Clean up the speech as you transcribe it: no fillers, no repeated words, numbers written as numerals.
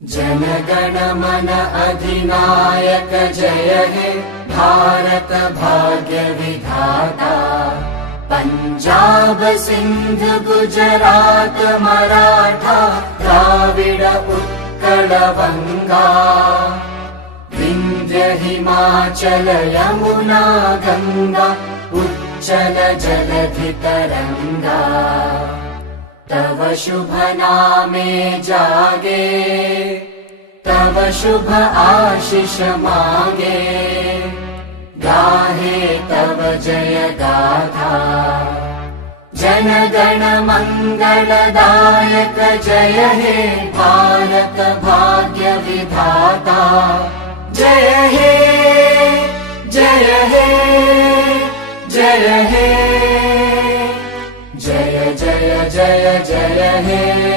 जनगण मन अधिनायक जय हे भारत भाग्य विधाता। पंजाब सिंध गुजरात मराठा द्राविड उत्कल बंगा। विंध्य हिमाचल यमुना गंगा उच्चल जलधि तरंगा। तव शुभ नामे जागे तव शुभ आशीष मागे। गाहे तव जय गाथा जन गण मंगलदायक जय हे भारत भाग्य विधाता। जय हे जय हे जय हे जय जय जय जय हे।